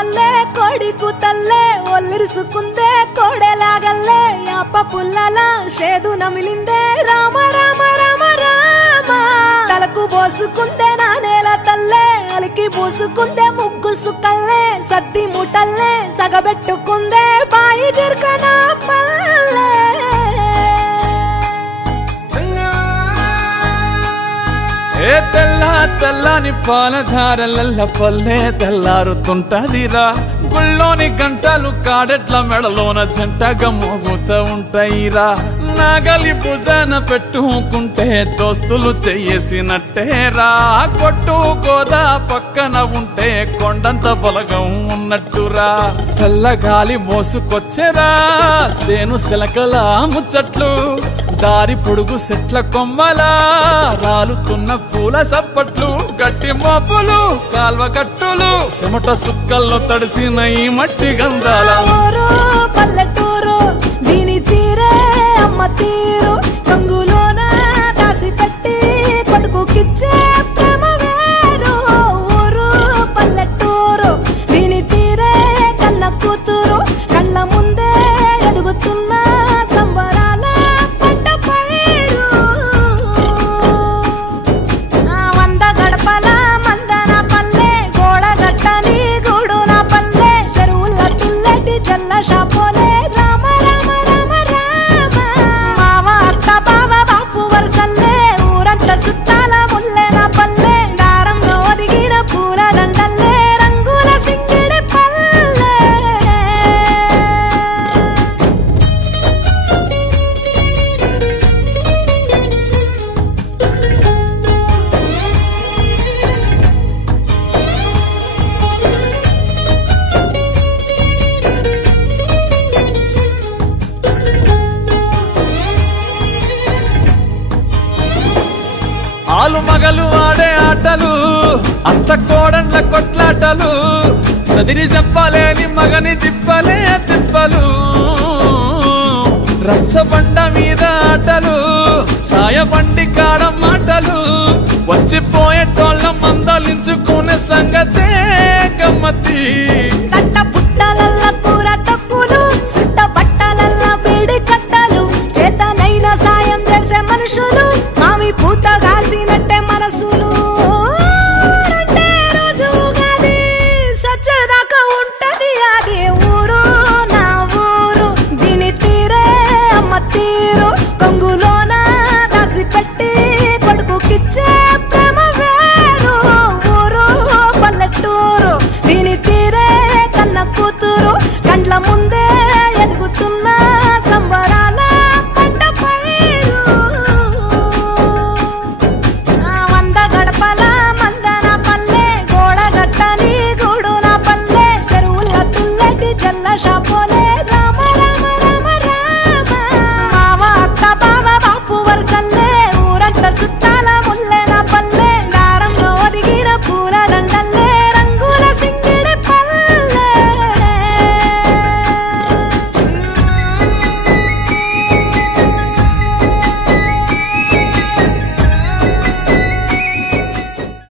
పల్లె కోడి కూతల్లే ఒల్లిరుసుకుందే కోడెలాగల్లే యాప పుల్లల షేదు నమిలిందే రామ రామ రామ రామ తలకు పోసుకుందే నా నేల తల్లే అలికి పూసుకుందే ముగ్గు సుక్కల్లే సద్ది ముటల్లే సగబెట్టుకుందే బాయి గిర్కన పల్లె ఏ తెల్ల తెల్లని పాలధారలల్ల పల్లె తెల్లారుతుంటదిరా గుళ్ళోని గంటలు కాడెట్ల మెడలోన జంటగా మోగుతూ ఉంటాయిరా నాగలి భుజాన పెట్టుకుంటే దోస్తులు చెయ్యేసినట్టేరా కొట్టు గోదా పక్కన ఉంటే కొండంత బలగం ఉన్నట్టురా చల్లగాలి మోసుకొచ్చెరా సేను శిలకల ముచ్చట్లు దారి పొడుగు సెట్ల కొమ్మలా రాలుతున్న పూల సప్పట్లు గట్టి మోపులు కాల్వ గట్టులు చెమట సుక్కల్లో తడిసిన ఈ మట్టి గంధాల పల్లెటూరు దీని తీరే అమ్మ తీరు కంగులోన దాసి పెట్టి కొడుకుకిచ్చే ప్రేమ వేరు ఊరు పల్లెటూరు దీని తీరే కన్న కూతురు కళ్ళ ముందే ఎదుగుతున్న సంబరాల పంట పైరు వంద గడపల మందన పల్లె గోడ గట్టని గూడున పల్లె చెరువుల తుల్లటి జల్ల షాపోలే రామ రామ రామ రామ మావ అత్త బావ బాపు వరసల్లే ఊరంత సుట్టాల ముల్లెన పల్లె దారంలో ఒదిగిన పూల దండల్లే రంగుల సింగిడి పల్లె ఆలు మగలు ఆడే ఆటలు అత్త కోడళ్ళ కొట్లాటలు సదిరి చెప్పలేని మగని తిప్పలే తిప్పలు రచ్చబండ మీద ఆటలు ఛాయబండి కాడ మాటలు వచ్చిపోయేటోళ్ళ మందలించుకునే సంగతే గమ్మతి